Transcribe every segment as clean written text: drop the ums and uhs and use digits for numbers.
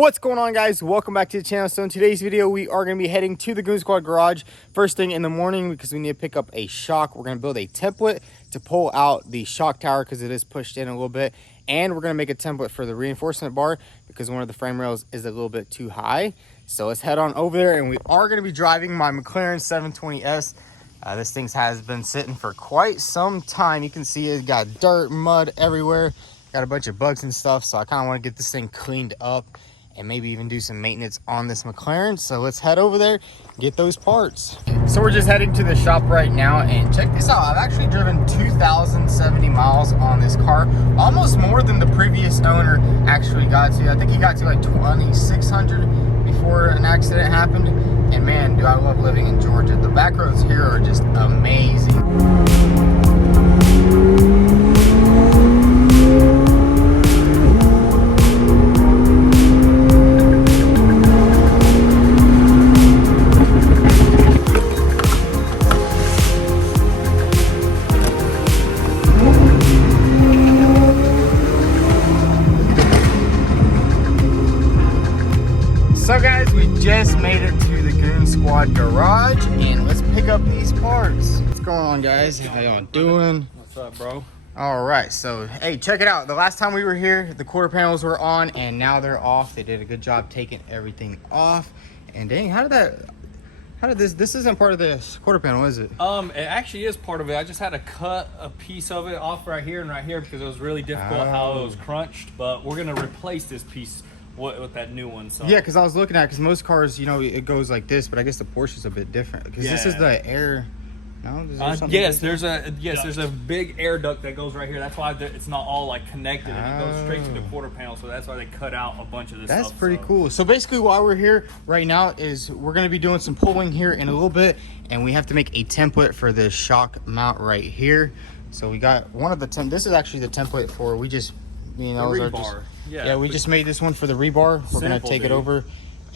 What's going on, guys? Welcome back to the channel. So in today's video we are going to be heading to the Goonzquad garage first thing in the morning because we need to pick up a shock. We're going to build a template to pull out the shock tower because it is pushed in a little bit, and we're going to make a template for the reinforcement bar because one of the frame rails is a little bit too high. So let's head on over there, and we are going to be driving my McLaren 720S. This thing has been sitting for quite some time. You can see it got dirt, mud everywhere, got a bunch of bugs and stuff, so I kind of want to get this thing cleaned up and maybe even do some maintenance on this McLaren. So let's head over there, get those parts. So we're just heading to the shop right now, and check this out. I've actually driven 2,070 miles on this car, almost more than the previous owner actually got to. I think he got to like 2,600 before an accident happened. And man, do I love living in Georgia. The back roads here are just amazing. So guys, we just made it to the Goonzquad garage, and let's pick up these parts. What's going on, guys? How y'all doing? What's up, bro? All right, so hey, check it out. The last time we were here, the quarter panels were on, and now they're off. They did a good job taking everything off. And dang, how did this isn't part of the quarter panel, is it? It actually is part of it. I just had to cut a piece of it off right here and right here because it was really difficult how it was crunched. But we're gonna replace this piece with that new one. So yeah, because I was looking at, because most cars, you know, it goes like this, but I guess the Porsche is a bit different because this is the air. No, yes, there's a big air duct that goes right here. That's why it's not all like connected, and it goes straight to the quarter panel. So that's why they cut out a bunch of this stuff. That's pretty cool. So basically, while we're here right now, is we're going to be doing some pulling here in a little bit, and we have to make a template for the shock mount right here. So we got one of the this is actually the template for we just rebar. We just made this one for the rebar. We're going to take it over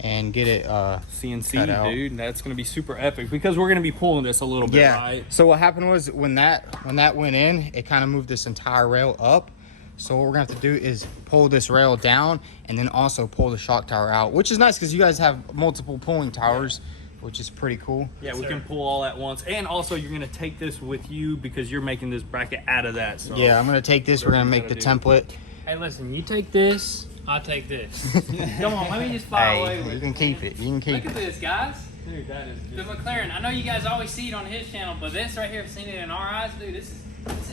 and get it CNC, dude. That's gonna be super epic because we're gonna be pulling this a little bit, right? So what happened was when that went in, it kind of moved this entire rail up. So what we're gonna have to do is pull this rail down and then also pull the shock tower out, which is nice because you guys have multiple pulling towers, which is pretty cool. Yeah, we can pull all at once. And also you're gonna take this with you because you're making this bracket out of that. So yeah, I'm gonna take this. We're gonna make the template. Hey, listen, you take this, I'll take this. Come on, let me just fire away with it. You can keep it. You can keep it. Look at this, guys. Dude, that is good. The McLaren. I know you guys always see it on his channel, but this right here, I've seen it in our eyes, dude. This is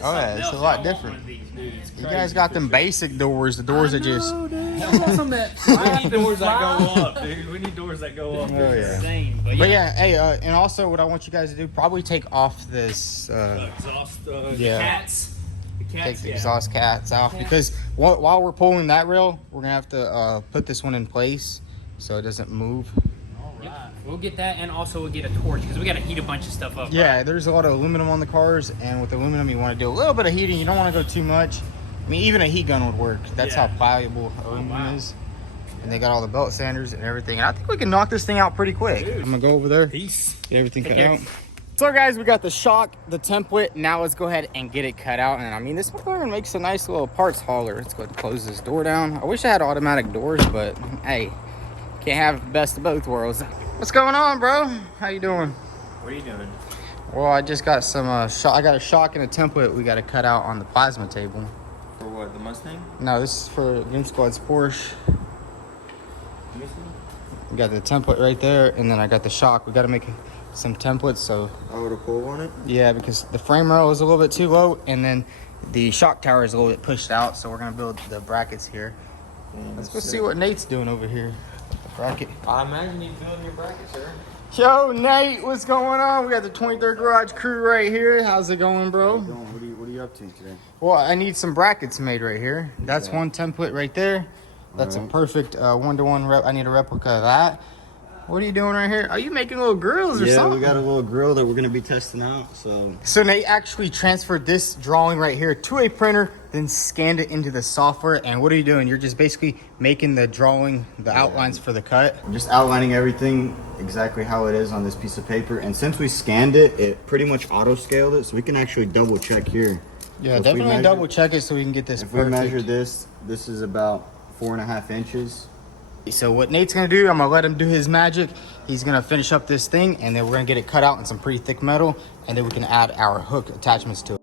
oh yeah, it's a lot different. You guys got them basic doors, the doors that just. Dude. I want some that. We need doors that go up, dude. We need doors that go up. Oh yeah. Insane. But yeah, hey, and also what I want you guys to do, probably take off this. Exhaust. Yeah. Cats. Take the exhaust cats off because while we're pulling that rail, we're gonna have to put this one in place so it doesn't move. All right. We'll get that, and also we'll get a torch because we got to heat a bunch of stuff up. Yeah, right? There's a lot of aluminum on the cars, and with aluminum you want to do a little bit of heating. You don't want to go too much. I mean, even a heat gun would work. That's how valuable aluminum is. And they got all the belt sanders and everything. And I think we can knock this thing out pretty quick. Dude. I'm gonna go over there. Peace. Get everything cut out. So guys, we got the shock, the template. Now let's go ahead and get it cut out. And I mean, this McLaren makes a nice little parts hauler. Let's go ahead and close this door down. I wish I had automatic doors, but hey, can't have the best of both worlds. What's going on, bro? How you doing? What are you doing? Well, I just got some I got a shock and a template we got to cut out on the plasma table. For what, the Mustang? No, this is for Goonzquad's Porsche. We got the template right there, and then I got the shock. We got to make some templates, so to pull on it. Yeah, because the frame rail is a little bit too low, and then the shock tower is a little bit pushed out, so we're gonna build the brackets here. Let's go see what Nate's doing over here. The bracket. I imagine you building your bracket, sir. Yo, Nate, what's going on? We got the 23rd Garage crew right here. How's it going, bro? What are you up to today? Well, I need some brackets made right here. That's one template right there. That's a perfect one-to-one rep. I need a replica of that. What are you doing right here? Are you making little grills or something? Yeah, we got a little grill that we're going to be testing out. So Nate actually transferred this drawing right here to a printer, then scanned it into the software. And what are you doing? You're just basically making the drawing, the outlines for the cut. just outlining everything exactly how it is on this piece of paper. And since we scanned it, it pretty much auto-scaled it. So we can actually double check here. Yeah, so definitely double check it so we can get this If perfect. we measure this is about 4.5 inches. So what Nate's gonna do, I'm gonna let him do his magic. He's gonna finish up this thing, and then we're gonna get it cut out in some pretty thick metal, and then we can add our hook attachments to it.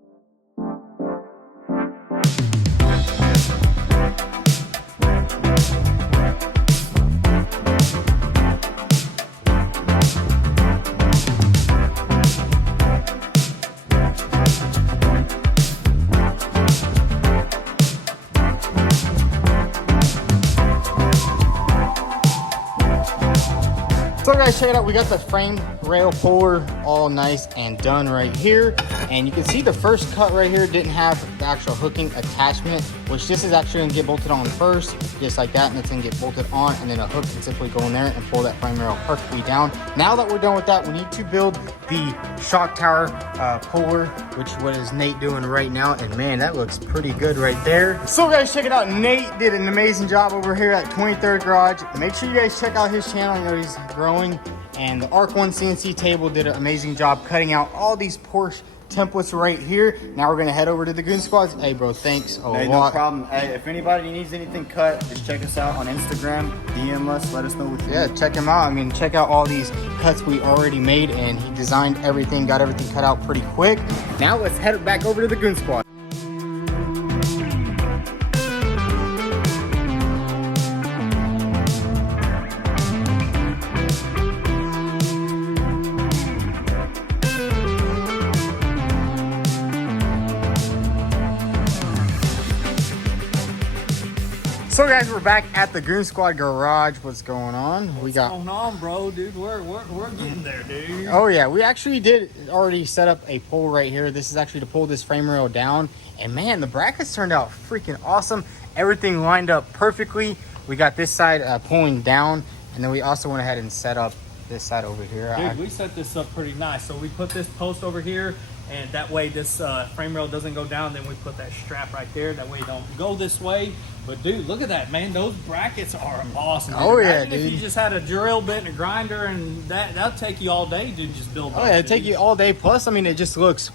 So guys, check it out. We got the frame rail puller all nice and done right here. And you can see the first cut right here didn't have the actual hooking attachment, which this is actually gonna get bolted on first, just like that, and it's gonna get bolted on, and then a hook can simply go in there and pull that frame rail perfectly down. Now that we're done with that, we need to build the shock tower puller, which what is Nate doing right now, and man, that looks pretty good right there. So guys, check it out. Nate did an amazing job over here at 23rd Garage. Make sure you guys check out his channel. I know he's growing. And the Arc 1 CNC table did an amazing job cutting out all these Porsche templates right here. Now we're gonna head over to the Goonzquad. Hey bro, thanks a lot. No problem. Hey, if anybody needs anything cut, just check us out on Instagram, DM us, let us know what you need. Check him out. I mean, check out all these cuts we already made, and he designed everything, got everything cut out pretty quick. Now let's head back over to the Goonzquad. So guys, we're back at the Goonzquad garage. What's going on? What's going on, bro, dude? We're getting there, dude. Oh yeah, we actually did already set up a pole right here. This is actually to pull this frame rail down. And man, the brackets turned out freaking awesome. Everything lined up perfectly. We got this side pulling down, and then we also went ahead and set up this side over here. Dude, we set this up pretty nice. So we put this post over here, and that way this frame rail doesn't go down. Then we put that strap right there. That way it don't go this way. But dude, look at that, man. Those brackets are awesome. Dude. Oh yeah, Imagine dude. if you just had a drill bit and a grinder, and that'll take you all day to just build. Oh yeah, it'd take you all day. Plus, I mean, it just looks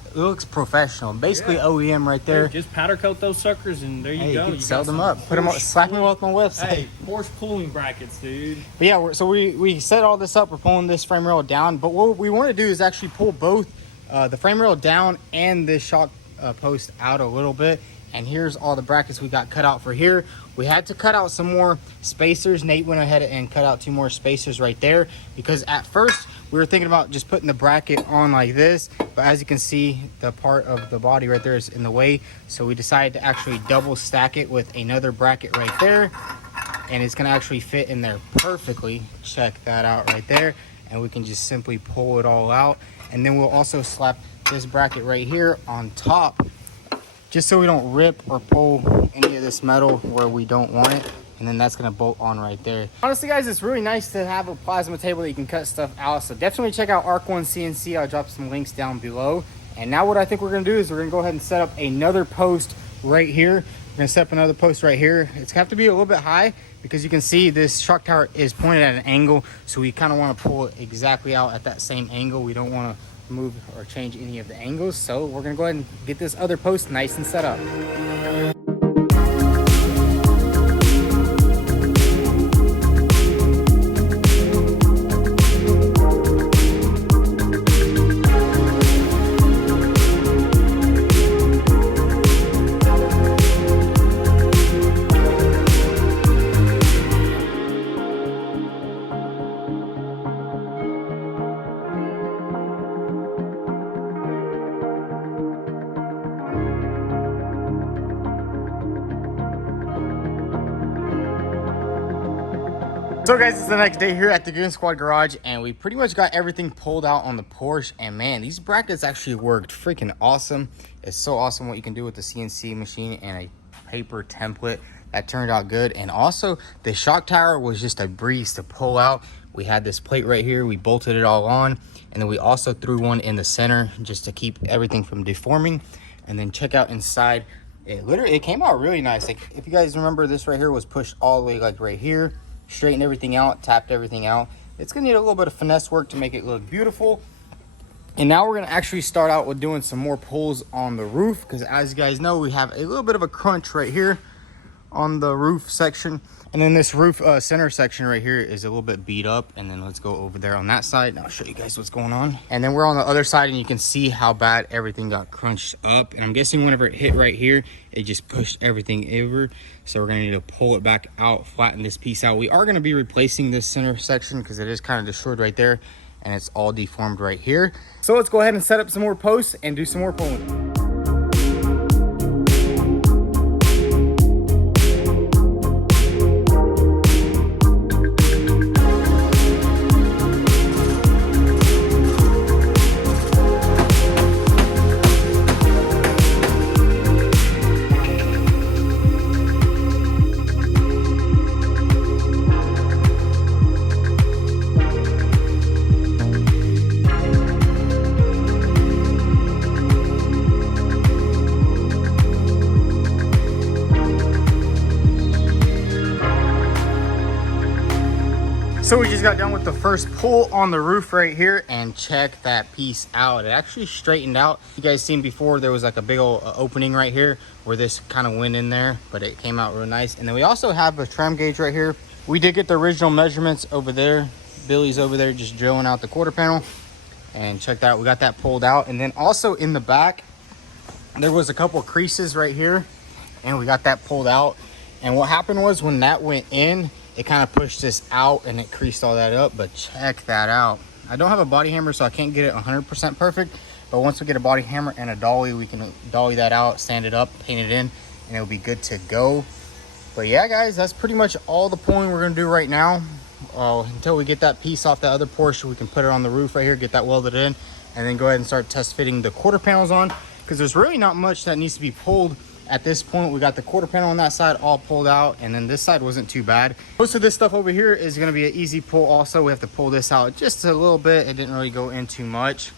professional. Basically, OEM right there. Dude, just powder coat those suckers, and there you go. You can sell them up. Put them up. Slap them up on my website. Hey, Porsche pulling brackets, dude. But yeah, so we set all this up. We're pulling this frame rail down. But what we want to do is actually pull both the frame rail down and this shock post out a little bit. And here's all the brackets we got cut out for here. We had to cut out some more spacers. Nate went ahead and cut out 2 more spacers right there, because at first we were thinking about just putting the bracket on like this, but as you can see, the part of the body right there is in the way. So we decided to actually double stack it with another bracket right there, and it's gonna actually fit in there perfectly. Check that out right there. And we can just simply pull it all out. And then we'll also slap this bracket right here on top, just so we don't rip or pull any of this metal where we don't want it. And then that's gonna bolt on right there. Honestly guys, it's really nice to have a plasma table that you can cut stuff out. So definitely check out Arc 1 CNC. I'll drop some links down below. And now what I think we're gonna do is we're gonna go ahead and set up another post right here. We're gonna set up another post right here. It's gonna have to be a little bit high, because you can see this shock tower is pointed at an angle. So we kind of want to pull it exactly out at that same angle. We don't want to move or change any of the angles. So we're gonna go ahead and get this other post nice and set up. So guys, it's the next day here at the Goonzquad garage, and we pretty much got everything pulled out on the Porsche. And man, these brackets actually worked freaking awesome. It's so awesome what you can do with the CNC machine and a paper template. That turned out good. And also the shock tower was just a breeze to pull out. We had this plate right here, we bolted it all on, and then we also threw one in the center just to keep everything from deforming. And then check out inside. It came out really nice. Like, if you guys remember, this right here was pushed all the way like right here. Straightened everything out, tapped everything out. It's gonna need a little bit of finesse work to make it look beautiful. And now we're gonna actually start out with doing some more pulls on the roof, because as you guys know, we have a little bit of a crunch right here on the roof section. And then this roof center section right here is a little bit beat up. And then let's go over there on that side. I'll show you guys what's going on. And then we're on the other side and you can see how bad everything got crunched up. And I'm guessing whenever it hit right here, it just pushed everything over. So we're gonna need to pull it back out, flatten this piece out. We are gonna be replacing this center section because it is kind of destroyed right there and it's all deformed right here. So let's go ahead and set up some more posts and do some more pulling. So we just got done with the first pull on the roof right here, and check that piece out. It actually straightened out. You guys seen before there was like a big old opening right here where this kind of went in there, but it came out real nice. And then we also have a trim gauge right here. We did get the original measurements over there. Billy's over there just drilling out the quarter panel, and check that out, we got that pulled out. And then also in the back there was a couple of creases right here, and we got that pulled out. And what happened was when that went in, it kind of pushed this out and it creased all that up. But check that out. I don't have a body hammer, so I can't get it 100% perfect, but once we get a body hammer and a dolly, we can dolly that out, sand it up, paint it in, and it'll be good to go. But yeah guys, that's pretty much all the pulling we're gonna do right now, until we get that piece off the other Porsche. We can put it on the roof right here, get that welded in, and then go ahead and start test fitting the quarter panels on, because there's really not much that needs to be pulled. At this point, we got the quarter panel on that side all pulled out, and then this side wasn't too bad. Most of this stuff over here is going to be an easy pull. Also, we have to pull this out just a little bit. It didn't really go in too much.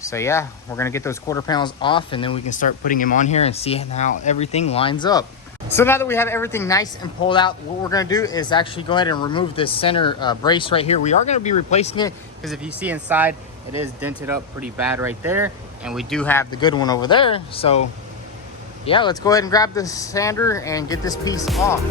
So yeah, we're going to get those quarter panels off, and then we can start putting them on here and see how everything lines up. So now that we have everything nice and pulled out, what we're going to do is actually go ahead and remove this center brace right here. We are going to be replacing it because if you see inside, it is dented up pretty bad right there, and we do have the good one over there. So yeah, let's go ahead and grab this sander and get this piece off.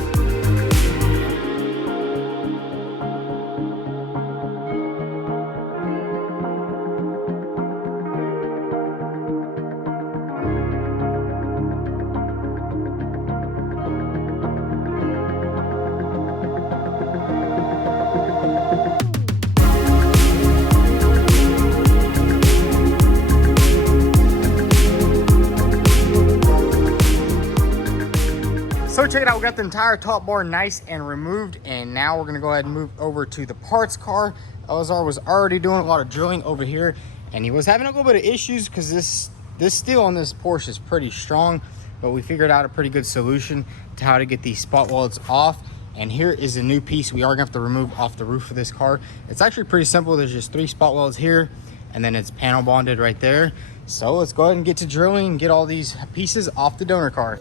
So check it out, we got the entire top bar nice and removed, and now we're gonna go ahead and move over to the parts car. Elazar was already doing a lot of drilling over here, and he was having a little bit of issues because this steel on this Porsche is pretty strong, but we figured out a pretty good solution to how to get these spot welds off. And here is a new piece we are gonna have to remove off the roof of this car. It's actually pretty simple. There's just 3 spot welds here, and then it's panel bonded right there. So let's go ahead and get to drilling and get all these pieces off the donor car.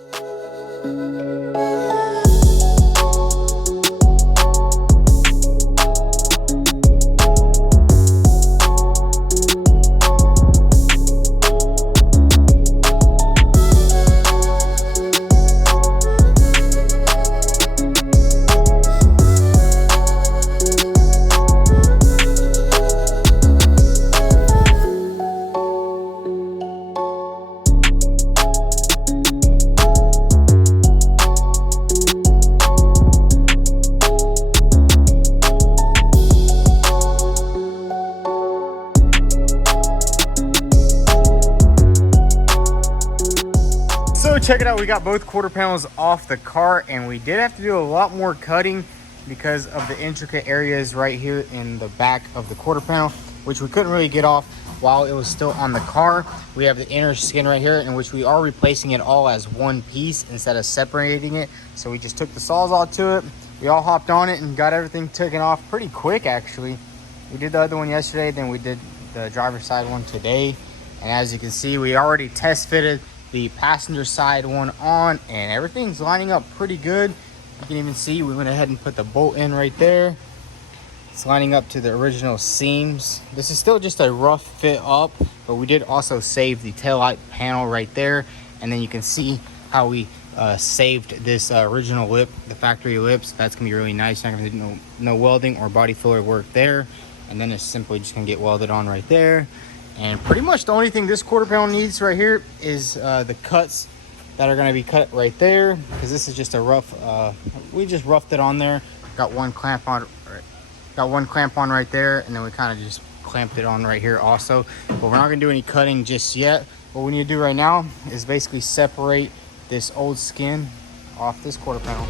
Check it out, we got both quarter panels off the car, and we did have to do a lot more cutting because of the intricate areas right here in the back of the quarter panel, which we couldn't really get off while it was still on the car. We have the inner skin right here, in which we are replacing it all as one piece instead of separating it. So we just took the sawzall to it, we all hopped on it and got everything taken off pretty quick actually. We did the other one yesterday, then we did the driver's side one today, and as you can see, we already test fitted the passenger side one on, and everything's lining up pretty good. You can even see we went ahead and put the bolt in right there. It's lining up to the original seams. This is still just a rough fit up, but we did also save the taillight panel right there, and then you can see how we saved this original lip, the factory lips. That's gonna be really nice. Not gonna do no welding or body filler work there, and then it's simply just gonna get welded on right there. And pretty much the only thing this quarter panel needs right here is the cuts that are gonna be cut right there, because this is just a rough. We just roughed it on there. Got one clamp on right there, and then we kind of just clamped it on right here also. But we're not gonna do any cutting just yet. What we need to do right now is basically separate this old skin off this quarter panel.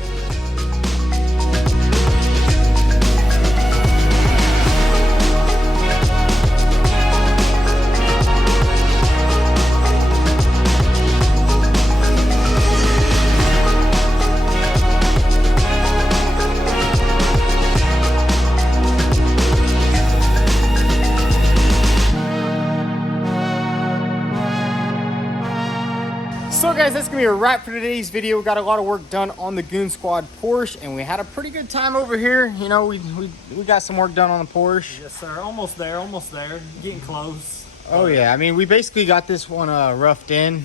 So guys, that's gonna be a wrap for today's video. We got a lot of work done on the Goonzquad Porsche, and we had a pretty good time over here. You know, we got some work done on the Porsche. Yes, sir. Almost there. Getting close. Oh yeah, I mean, we basically got this one roughed in.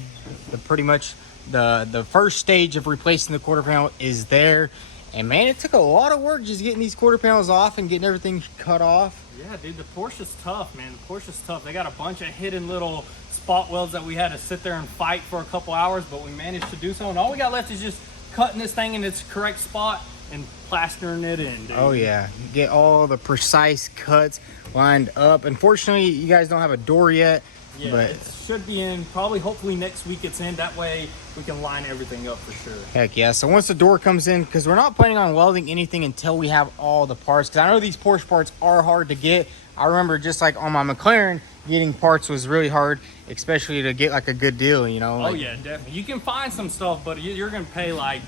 Pretty much the first stage of replacing the quarter panel is there. And man, it took a lot of work just getting these quarter panels off and getting everything cut off. Yeah, dude, the Porsche's tough, man. The Porsche's tough. They got a bunch of hidden little spot welds that we had to sit there and fight for a couple hours, but we managed to do so. And all we got left is just cutting this thing in its correct spot and plastering it in, dude. Oh yeah, get all the precise cuts lined up. Unfortunately, you guys don't have a door yet. Yeah, but it should be in probably, hopefully next week it's in. That way we can line everything up for sure. Heck yeah. So once the door comes in, because we're not planning on welding anything until we have all the parts, because I know these Porsche parts are hard to get. I remember just like on my McLaren, getting parts was really hard, especially to get like a good deal, you know. Oh yeah, definitely. You can find some stuff, but you're gonna pay like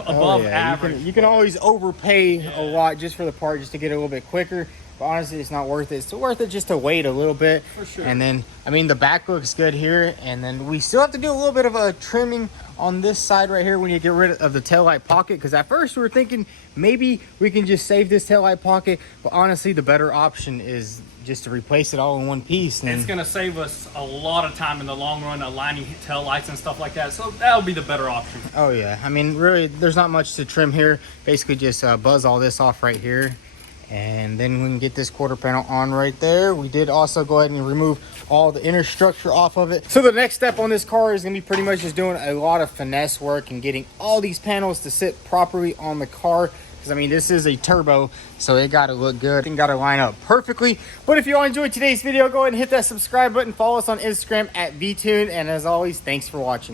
above oh, yeah. average. You can always overpay a lot just for the part, just to get it a little bit quicker. But honestly, it's not worth it. It's worth it just to wait a little bit. For sure. And then, I mean, the back looks good here. And then we still have to do a little bit of a trimming on this side right here when you get rid of the taillight pocket. Because at first we were thinking maybe we can just save this taillight pocket. But honestly, the better option is just to replace it all in one piece. And it's going to save us a lot of time in the long run, aligning tail lights and stuff like that. So that'll be the better option. Oh, yeah. I mean, really, there's not much to trim here. Basically, just buzz all this off right here. And then we can get this quarter panel on right there. We did also go ahead and remove all the inner structure off of it. So the next step on this car is gonna be pretty much just doing a lot of finesse work and getting all these panels to sit properly on the car. Because I mean, this is a turbo, so it gotta look good and gotta line up perfectly. But if you all enjoyed today's video, go ahead and hit that subscribe button. Follow us on Instagram at vTuned. And as always, thanks for watching.